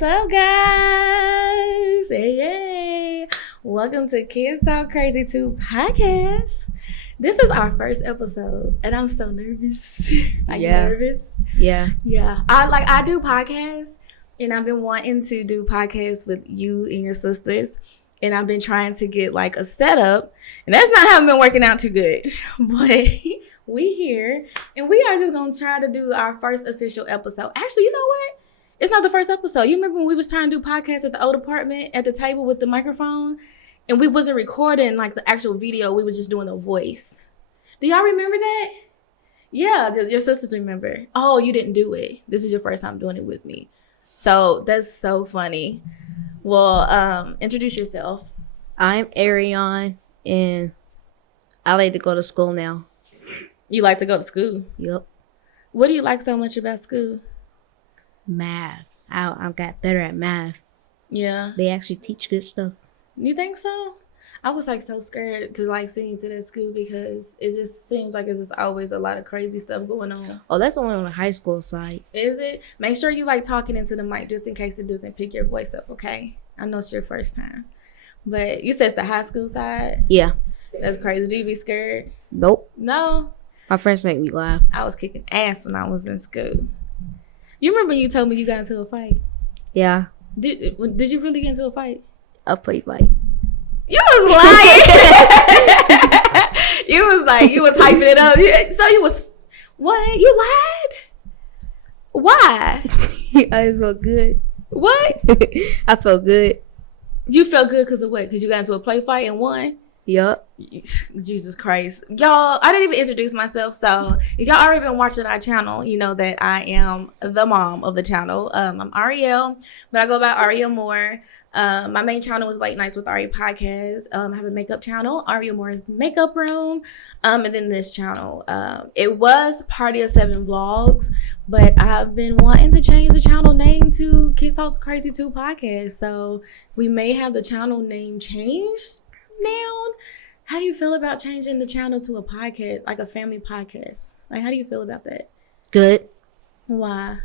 What's up, guys? Hey. Welcome to Kids Talk Crazy 2 podcast. This is our first episode, and I'm so nervous. Are you nervous? Yeah. I do podcasts, and I've been wanting to do podcasts with you and your sisters, and I've been trying to get like a setup, and that's not how I've been working out too good. But we here, and we are just gonna try to do our first official episode. Actually, you know what? It's not the first episode. You remember when we was trying to do podcasts at the old apartment at the table with the microphone, and we wasn't recording like the actual video. We was just doing a voice. Do y'all remember that? Yeah, your sisters remember. Oh, you didn't do it. This is your first time doing it with me. So that's so funny. Well, introduce yourself. I'm Arie, and I like to go to school now. You like to go to school? Yep. What do you like so much about school? Math. I got better at math. Yeah. They actually teach good stuff. You think so? I was like so scared to like send you to that school because it just seems like it's just always a lot of crazy stuff going on. Oh, that's only on the high school side. Is it? Make sure you like talking into the mic just in case it doesn't pick your voice up, okay? I know it's your first time. But you said it's the high school side? Yeah. That's crazy. Do you be scared? Nope. No? My friends make me laugh. I was kicking ass when I was in school. You remember you told me you got into a fight? Yeah. Did you really get into a fight? A play fight. You was lying. You was hyping it up. So you was, what? You lied? Why? I felt good. What? I felt good. You felt good because of what? Because you got into a play fight and won? Yup. Jesus Christ. Y'all, I didn't even introduce myself. So if y'all already been watching our channel, you know that I am the mom of the channel. I'm Ariel, but I go by Ariel Moore. My main channel is Late Nights with Arie podcast. I have a makeup channel, Ariel Moore's Makeup Room. And then this channel, it was Party of 7 Vlogs, but I've been wanting to change the channel name to Kids Talk Crazy 2 podcast. So we may have the channel name changed now. How do you feel about changing the channel to a podcast, like a family podcast? Like, how do you feel about that? Good. Why?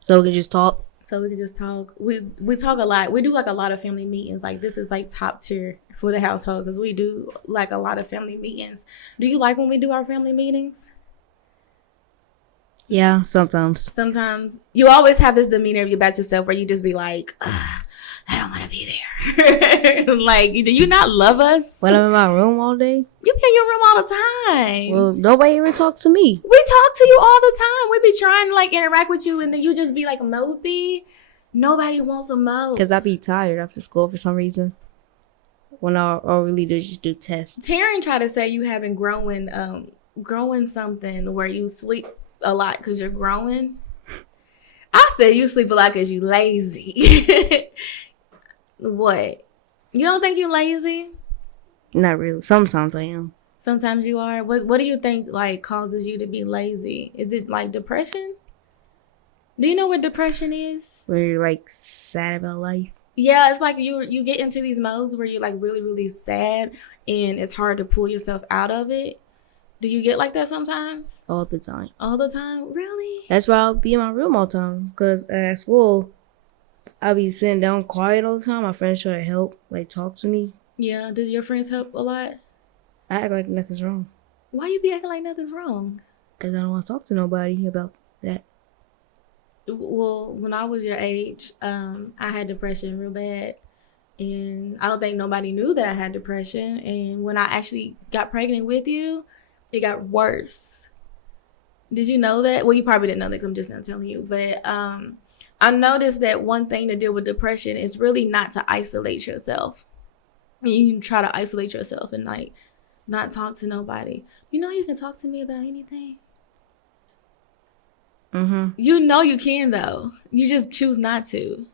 So we can just talk. So we can just talk. We talk a lot. We do like a lot of family meetings. Like this is like top tier for the household because we do like a lot of family meetings. Do you like when we do our family meetings? Yeah, sometimes. Sometimes you always have this demeanor of you about yourself where you just be like, I don't want to be there. Like, do you not love us? When I'm in my room all day? You be in your room all the time. Well, nobody even talks to me. We talk to you all the time. We be trying to like interact with you and then you just be like mopey. Nobody wants a mope. Because I be tired after school for some reason. When all really do is just do tests. Taryn tried to say you haven't growing something where you sleep a lot because you're growing. I said you sleep a lot because you lazy. What? You don't think you lazy? Not really. Sometimes I am. Sometimes you are. What do you think like causes you to be lazy? Is it like depression? Do you know what depression is? Where you're like sad about life. Yeah, it's like you get into these modes where you're like really, really sad and it's hard to pull yourself out of it. Do you get like that sometimes? All the time. All the time? Really? That's why I'll be in my room all the time. Because at school, I'll be sitting down quiet all the time. My friends try to help, like talk to me. Yeah, do your friends help a lot? I act like nothing's wrong. Why you be acting like nothing's wrong? Because I don't want to talk to nobody about that. Well, when I was your age, I had depression real bad. And I don't think nobody knew that I had depression. And when I actually got pregnant with you, it got worse. Did you know that? Well, you probably didn't know that because I'm just not telling you. But I noticed that one thing to deal with depression is really not to isolate yourself. You try to isolate yourself and like not talk to nobody. You know you can talk to me about anything. Mm-hmm. You know you can though. You just choose not to.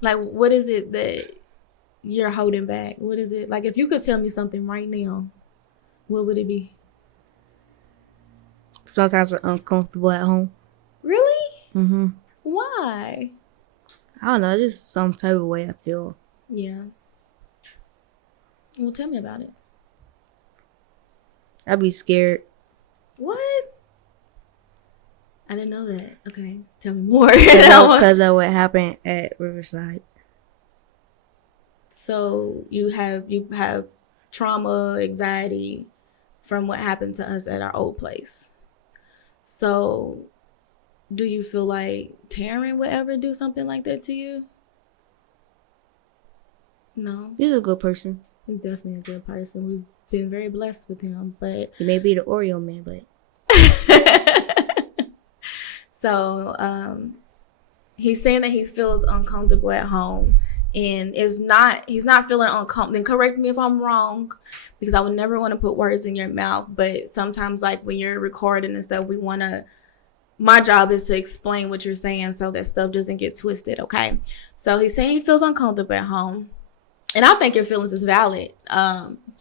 Like, what is it that you're holding back? What is it? Like, if you could tell me something right now, what would it be? Sometimes I'm uncomfortable at home. Really? Mm-hmm. Why? I don't know. Just some type of way I feel. Yeah. Well, tell me about it. I'd be scared. What? I didn't know that. Okay, tell me more. Because of what happened at Riverside. So you have trauma, anxiety from what happened to us at our old place. So do you feel like Taryn would ever do something like that to you? No. He's a good person. He's definitely a good person. We've been very blessed with him, but he may be the Oreo man, but so he's saying that he feels uncomfortable at home and he's not feeling uncomfortable. And correct me if I'm wrong, because I would never want to put words in your mouth, but sometimes like when you're recording and stuff, my job is to explain what you're saying so that stuff doesn't get twisted, okay? So he's saying he feels uncomfortable at home. And I think your feelings is valid.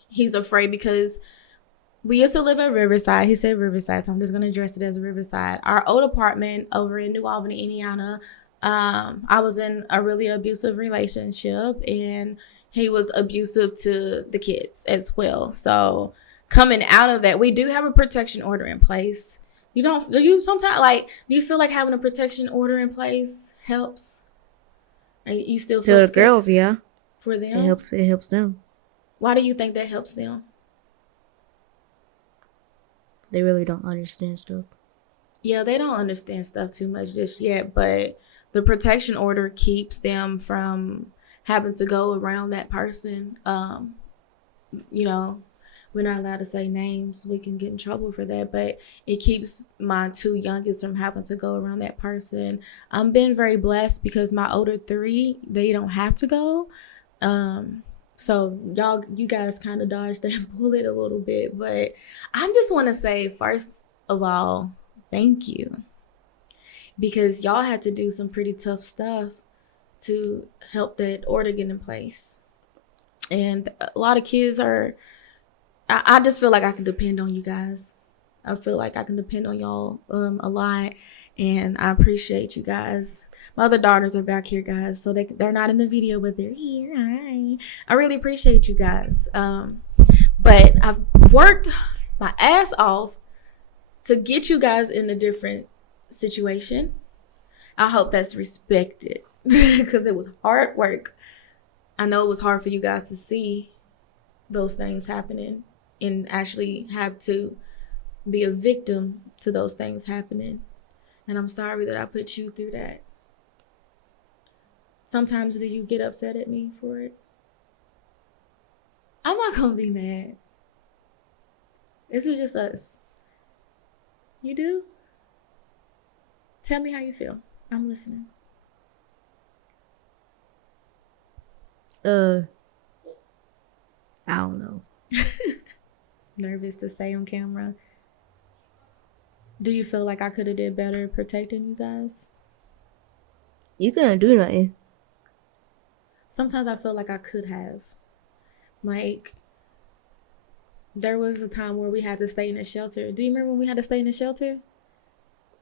He's afraid because we used to live in Riverside. He said Riverside, so I'm just going to address it as Riverside. Our old apartment over in New Albany, Indiana, I was in a really abusive relationship, and he was abusive to the kids as well. So coming out of that, we do have a protection order in place. Do you feel like having a protection order in place helps? You still feel to the girls, yeah. For them? It helps them. Why do you think that helps them? They really don't understand stuff. Yeah, they don't understand stuff too much just yet, but the protection order keeps them from having to go around that person. We're not allowed to say names. We can get in trouble for that, but it keeps my two youngest from having to go around that person. I'm been very blessed because my older three, they don't have to go. So you guys kind of dodged that bullet a little bit, but I just want to say, first of all, thank you, because y'all had to do some pretty tough stuff to help that order get in place. And a lot of kids I just feel like I can depend on you guys. I feel like I can depend on y'all a lot, and I appreciate you guys. My other daughters are back here, guys, so they're not in the video, but they're here. Hi. I really appreciate you guys. But I've worked my ass off to get you guys in a different situation. I hope that's respected because it was hard work. I know it was hard for you guys to see those things happening and actually have to be a victim to those things happening. And I'm sorry that I put you through that. Sometimes do you get upset at me for it? I'm not gonna be mad. This is just us. You do? Tell me how you feel. I'm listening. I don't know. Nervous to say on camera. Do you feel like I could have did better protecting you guys? You couldn't do nothing. Sometimes I feel like I could have. Like, there was a time where we had to stay in a shelter. Do you remember when we had to stay in a shelter?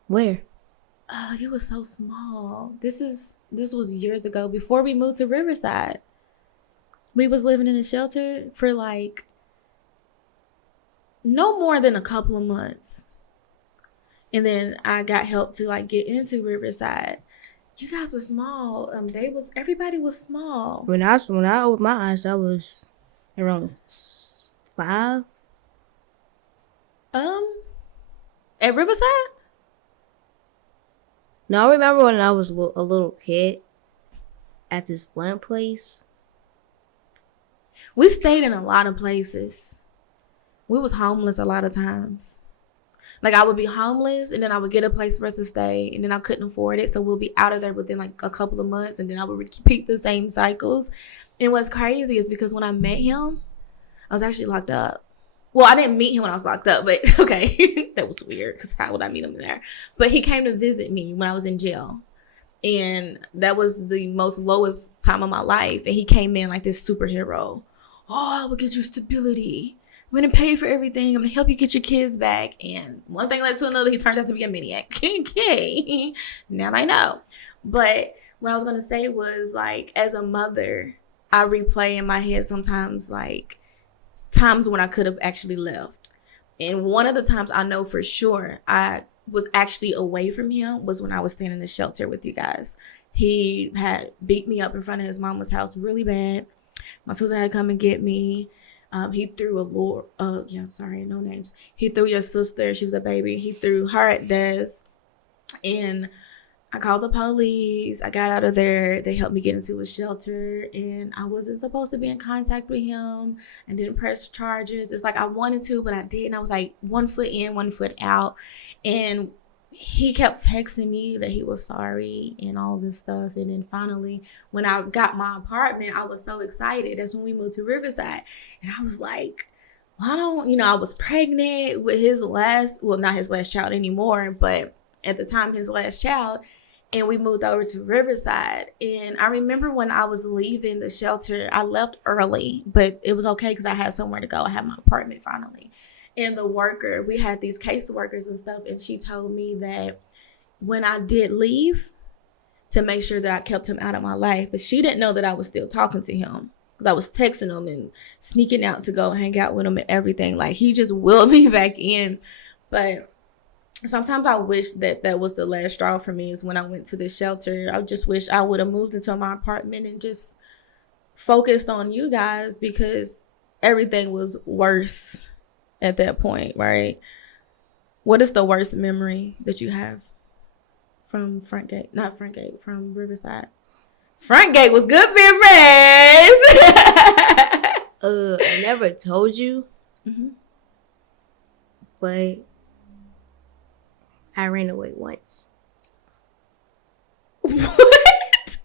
Where? Oh, you were so small. This was years ago, before we moved to Riverside. We was living in a shelter for like no more than a couple of months. And then I got help to like get into Riverside. You guys were small. Everybody was small. When I opened my eyes, I was around 5. At Riverside? No, I remember when I was a little kid at this one place. We stayed in a lot of places. We was homeless a lot of times. Like, I would be homeless, and then I would get a place for us to stay, and then I couldn't afford it, so we'll be out of there within like a couple of months, and then I would repeat the same cycles. And what's crazy is because when I met him, I was actually locked up. Well, I didn't meet him when I was locked up, but okay, that was weird because how would I meet him there? But he came to visit me when I was in jail, and that was the most lowest time of my life. And he came in like this superhero. Oh, I will get you stability. I'm going to pay for everything. I'm going to help you get your kids back. And one thing led to another. He turned out to be a maniac. Okay. Now I know. But what I was going to say was, like, as a mother, I replay in my head sometimes, like, times when I could have actually left. And one of the times I know for sure I was actually away from him was when I was staying in the shelter with you guys. He had beat me up in front of his mama's house really bad. My sister had to come and get me. He threw no names. He threw your sister. She was a baby. He threw her at Des. And I called the police. I got out of there. They helped me get into a shelter. And I wasn't supposed to be in contact with him. I didn't press charges. It's like I wanted to, but I didn't. I was like 1 foot in, 1 foot out. And he kept texting me that he was sorry and all this stuff. And then finally, when I got my apartment, I was so excited. That's when we moved to Riverside. And I was like, well, I was pregnant with not his last child anymore, but at the time, his last child. And we moved over to Riverside. And I remember when I was leaving the shelter, I left early, but it was okay because I had somewhere to go. I had my apartment finally. And we had these caseworkers and stuff. And she told me that when I did leave, to make sure that I kept him out of my life. But she didn't know that I was still talking to him. Because I was texting him and sneaking out to go hang out with him and everything. Like, he just willed me back in. But sometimes I wish that was the last straw for me, is when I went to the shelter. I just wish I would have moved into my apartment and just focused on you guys, because everything was worse at that point, right? What is the worst memory that you have from from Riverside? Front Gate was good memories. I never told you, but I ran away once. What?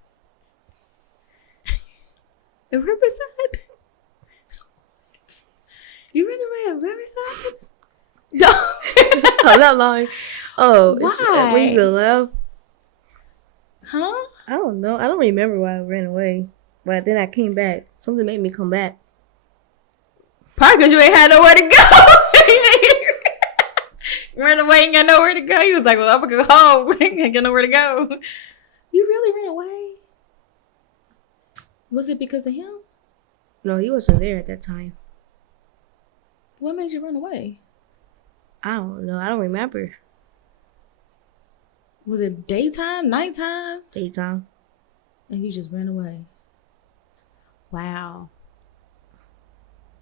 In Riverside? You ran away at Riverside? No. I'm not lying. Oh, why? When you left? Huh? I don't know. I don't remember why I ran away. But then I came back. Something made me come back. Probably because you ain't had nowhere to go. Ran away, ain't got nowhere to go. He was like, well, I'm gonna go home. Ain't got nowhere to go. You really ran away? Was it because of him? No, he wasn't there at that time. What made you run away? I don't know. I don't remember. Was it daytime, nighttime? Daytime. And you just ran away. Wow.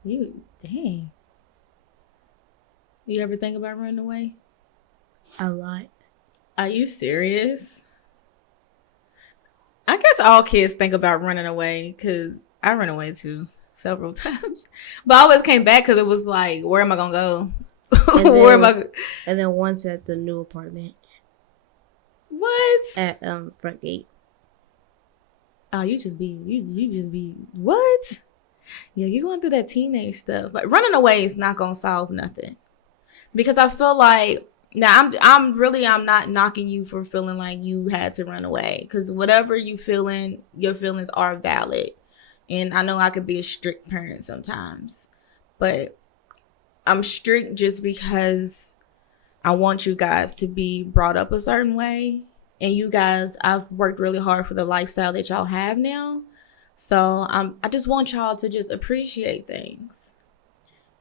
Dang. You ever think about running away? A lot. Are you serious? I guess all kids think about running away, because I ran away too several times. But I always came back because it was like, where am I going to go? And then once at the new apartment. What? At Front Gate. Oh, you just be what? Yeah, you're going through that teenage stuff. Like, running away is not going to solve nothing. Because I feel like, now I'm not knocking you for feeling like you had to run away. Because whatever you feeling, your feelings are valid. And I know I could be a strict parent sometimes. But I'm strict just because I want you guys to be brought up a certain way. And you guys, I've worked really hard for the lifestyle that y'all have now. So I just want y'all to just appreciate things.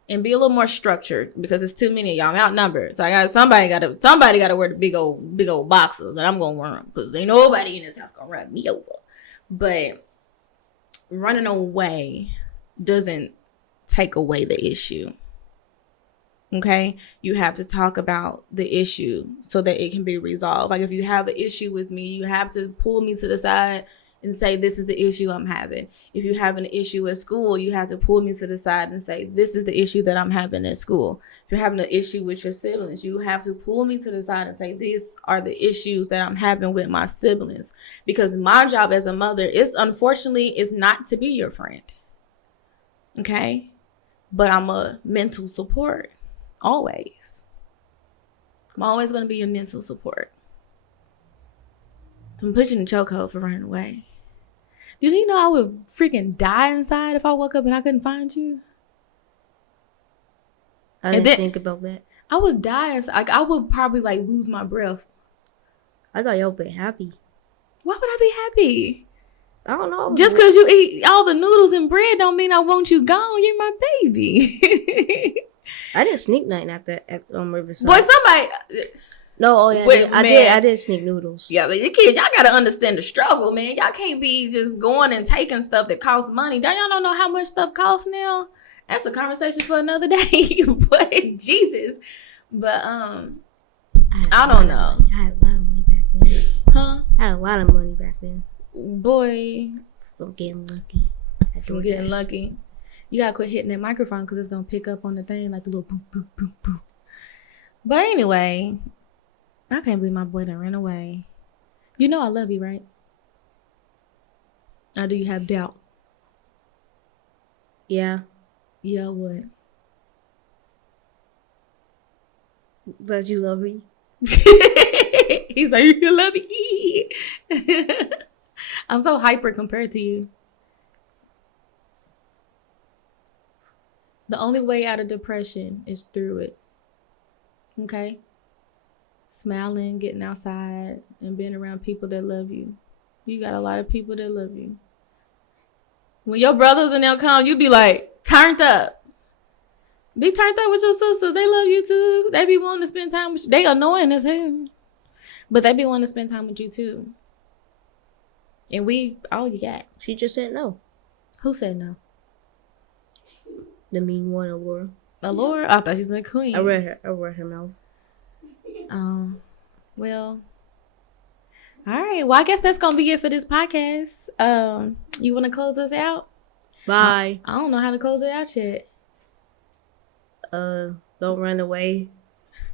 And be a little more structured, because it's too many of y'all. I'm outnumbered. So somebody gotta wear the big old boxers, and I'm gonna wear them, because ain't nobody in this house gonna run me over. But running away doesn't take away the issue. Okay? You have to talk about the issue so that it can be resolved. Like, if you have an issue with me, you have to pull me to the side and say, this is the issue I'm having. If you have an issue at school, you have to pull me to the side and say, this is the issue that I'm having at school. If you're having an issue with your siblings, you have to pull me to the side and say, these are the issues that I'm having with my siblings. Because my job as a mother is not to be your friend. Okay? But I'm a mental support. Always. I'm always going to be your mental support. So I'm pushing the chokehold for running away. Did you know I would freaking die inside if I woke up and I couldn't find you? I didn't think about that. I would die inside. Like, I would probably lose my breath. I thought y'all would be happy. Why would I be happy? I don't know. Just because you eat all the noodles and bread don't mean I want you gone. You're my baby. I didn't sneak nothing at Riverside. Boy, somebody... No, oh yeah, I did sneak noodles. Yeah, but you kids, y'all gotta understand the struggle, man. Y'all can't be just going and taking stuff that costs money. Don't know how much stuff costs now? That's a conversation for another day. But Jesus. But I don't know. I had a lot of money back then. Huh? I had a lot of money back then. Boy. I'm getting lucky. From getting lucky. You gotta quit hitting that microphone because it's gonna pick up on the thing like the little boom, boom, boom, boom. But anyway, I can't believe my boy done ran away. You know I love you, right? Or do you have doubt? Yeah. Yeah, what? That you love me. He's like, you love me. I'm so hyper compared to you. The only way out of depression is through it. Okay? Smiling, getting outside, and being around people that love you. You got a lot of people that love you. When your brothers and them come, you be like, turned up. Be turned up with your sisters. They love you too. They be wanting to spend time with you. They annoying as hell. But they be wanting to spend time with you too. And we, all you got. She just said no. Who said no? The mean one, Allura. Allura? I thought she said Queen. I read her mouth. Well, all right. Well, I guess that's gonna be it for this podcast. You want to close us out? Bye. I don't know how to close it out yet. Don't run away.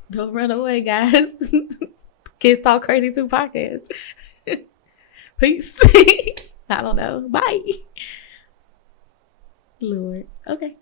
Don't run away, guys. Kids Talk Crazy 2 podcast. Peace. I don't know. Bye. Lord. Okay.